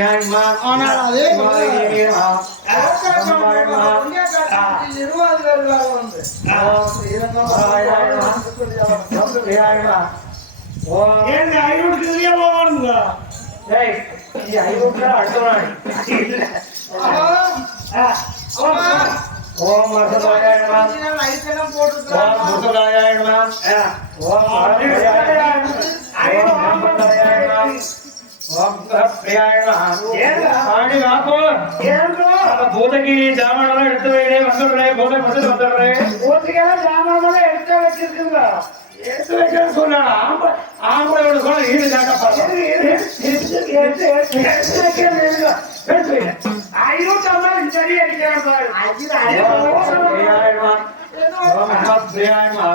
ஓம் ஆனால் அதே போல ஓம் ஓம் ஓம் பிரியாய நம ஆடி வாப்போ அந்த பூதகி ஜாமானெல்லாம் எடுத்து வைடே வந்துடுறேன் பூதை மட்டும் வந்துடுறேன் எடுத்து வைக்கிறேன்னு சொன்னா ஆம்பளை ஆம்பளையோட சொல்ல ஈடு காட்டப்பா எடுத்து வைக்கிறேன் எடுத்து வைக்கிறேன் ஓம் பிரியாய நம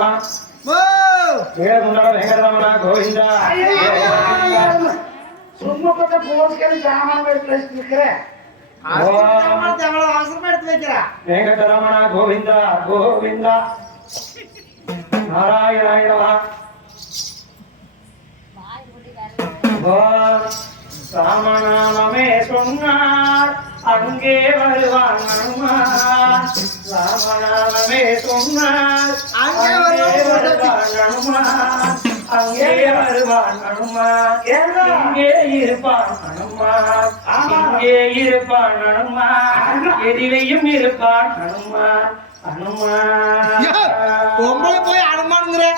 ஓம் ಗೋವಿಂದ ಸುಮ್ಮನೆ ಪೋಸ್ಕಲ್ಲಿ ಜಾಮನ್ ಬೇಕ್ರೆ ಅವಸರ ಮಾಡ್ತಿದ್ದೀರಾ ವೆಂಕಟರಮಣ ಗೋವಿಂದ ಗೋವಿಂದ ನಾರಾಯಣ ರಾಮನಾಮೇ ಸುಣ್ಣ அங்கே வருவான் அனுமான் ராமநாமமே சொன்னார். அங்கே அங்கே வருவான் அனுமான் அங்கே வருவான் அனுமான் இங்கே இருப்பான் அனுமான் இங்கே இருப்பான் எதிலையும் ஐயோ, அனுமான் பொம்பளை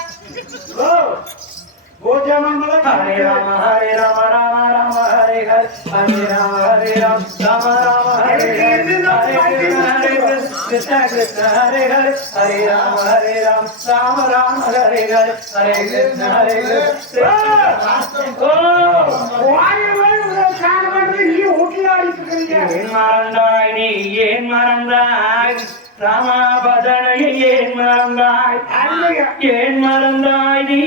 அனுமானுங்கிற ஹரே ராம ஹரே ராம ராம ராம ஹரே ஹரே ஹரே ராம ஹரே ராம ராம ராம ஹரே ஹரே ஹரே கிருஷ்ண ஹரே கிருஷ்ண கிருஷ்ண ஹரே ஹரே ஹரே ராம ஹரே ராம ராம ராம ஹரே ஹரே ஹரே கிருஷ்ண ஹரே கிருஷ்ண ஓ ஏன் மறந்தாய் நீ ஏன் மறந்தாய் ராமாபதனையை ஏன் மறந்தாய் ஏன் மறந்தாய் நீ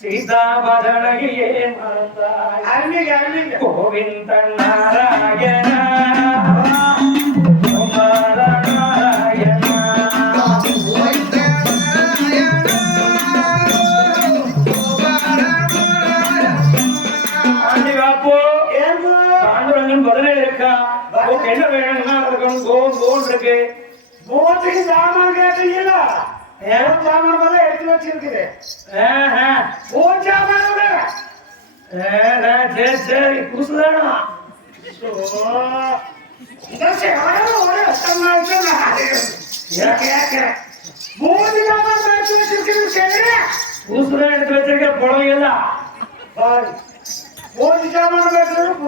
சீதாபதனையை ஏன் மறந்தாய் கோவிந்தன் நாராயண குமார நாராயண என்ன வேணும்னா இருக்கணும். கோன் கோன் இருக்கு. போட்டுக்கு சாமான் கேட்டீங்கள? ஏன்? சாமான் மேல எடுத்து வச்சிருக்குது. போன் சாமானோட சரி சரி மூணு சாமான் எடுத்து வச்சிருக்கிற புடவைகள்லாம்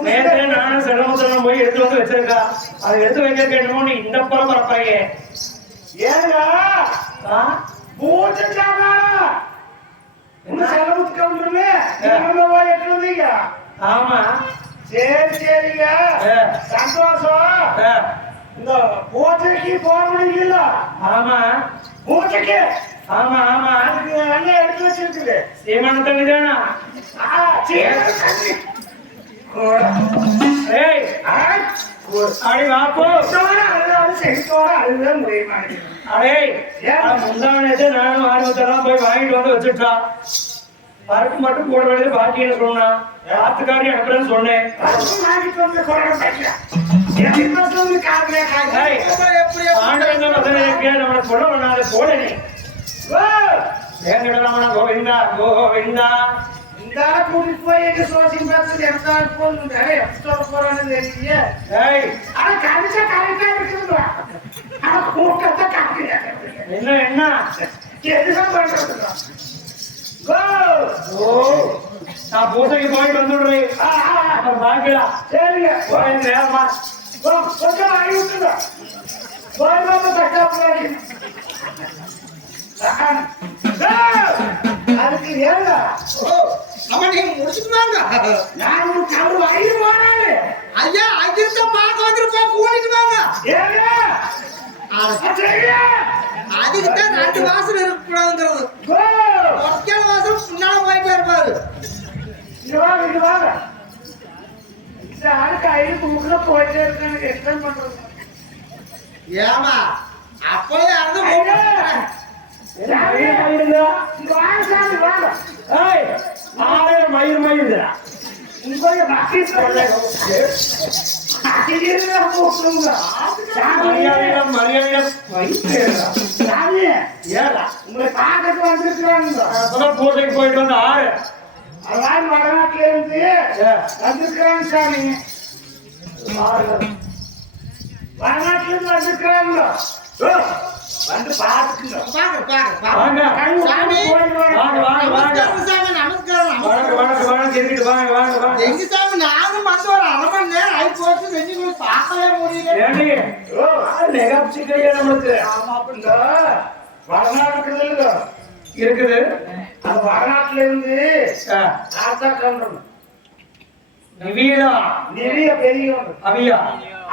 நேரே நானும் செலவுத்தனம் போய் எடுத்து வந்து வச்சிருக்கா. அதை எடுத்து வைக்க கேட்டணும்னு இந்த புறம் பரப்பாங்க ஏங்க ஆ? மூணு சாமான் என்ன செலவுக்கு கவுண்டருமே நீங்க போய் எடுத்து வந்தீங்க ஆமா சரி சரிங்க ஆ. சந்தோஷம் ஆ. இந்த பூஜைக்கு போறீங்கல்ல ஆமா பூஜைக்கு ஆமா ஆமா அதுக்கு எல்லாம் எடுத்து வச்சிருக்குது சீமான தண்ணி தானா ஆ, சரி, சரி. ஏய் அடி வாப்போ. தோற அழுதாலும் சரி, தோற அழுதான் முடியுமா? அடே முந்தானத்தை நானும் ஆர்வத்தெல்லாம் போய் வாங்கிட்டு வந்து வச்சுட்டா. பருப்பு மட்டும் போட வேண்டியது பாக்கி என்ன சொன்னா ஆத்துக்காரி அனுப்புறேன்னு சொன்னேன். சொல்லு, கோவிந்தா கோவிந்தா. இந்த ஆளை கூட்டிட்டு போய் எங்க சோசியம் பார்த்து எந்த ஆள் போகணும் எப்படி சொல்ல போறான்னு தெரியல ஆனா கணிச்சா கரெக்டா இருக்குதுங்களா ஆனா கூட்டத்தை காட்டுங்க என்ன என்ன? எதுதான் பண்றதுங்களா கோ ஓ நான் பூசைக்கு போயிட்டு வந்துடுறேன். அப்புறம் பாக்கலாம் சரிங்க. போய் நேரமா. கொஞ்சம் ஆகி விட்டுங்க அதுக்கு ஏங்க நம்ம நீங்க முடிச்சுட்டு வாங்க நான் கரு வாங்கி போனாரு ஐயா அங்கிருந்த பார்க்க வந்துருப்பா கூட்டிட்டு வாங்க. ஏங்க அதுக்கு தான் ரெண்டு வாசல் இருக்கக்கூடாதுங்கிறது. கோ ஒற்றையான வாசல் பின்னால போயிட்டே இருப்பாரு. இங்க வாங்க இங்க வாங்க. இந்த போயிட்டே எனக்கு எக்ஸ்பிளைன் பண்றது ஏமா அப்பவே யாரும் ஐயா மயிருந்தா இங்க வாங்க சாமி வாங்க ஏய் நானே மயிர் மயிருந்தா உங்களுடைய பக்தி சொல்ல அதிலிருந்து போட்டுருங்க சாமி மரியாதையில மரியாதையில மயிர் சாமி ஏடா? உங்களை பார்க்கறது வந்திருக்கிறாங்க அப்பதான் பூஜைக்கு போயிட்டு வந்த ஆறு. அதான் வடநாட்டுல இருந்து ஏ, வந்திருக்கிறாங்க சாமி ஆறு. வடநாட்டுல இருந்து வந்திருக்கிறாங்க ஓ, வந்து பாத்துக்குங்க பாக்குறேன் பாக்குறேன் வாங்க. பாக்குறேன் சாமி வாங்க வாங்க வாங்க எங்க சாமி? நானும் வந்து ஒரு அரை மணி நேரம் ஆகி போச்சு. வெண்ணி போய் பார்க்கவே முடியல. நம்மளுக்கு. ஆமா இருந்து இருக்குது. அந்த வடநாட்டுல இருந்து நிவியா. பெரியவங்க. அவியா.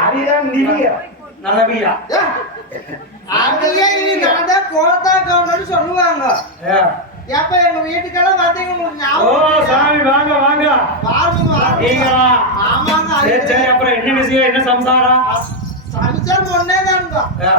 அதுதான் நிறைய நல்லவியா அப்படியே இனி நான் தான் கோலத்தா கவுண்டர்னு சொல்லுவாங்க. எப்ப எங்க வீட்டுக்கெல்லாம் வந்தீங்க உங்களுக்கு ஓ ஞாபகம்? சாமி வாங்க வாங்க. பாருங்க ஆமாங்க சரி சரி அப்புறம் என்ன விஷயம் என்ன சம்சாரம்? சமைச்சா ஒன்னே ஏ,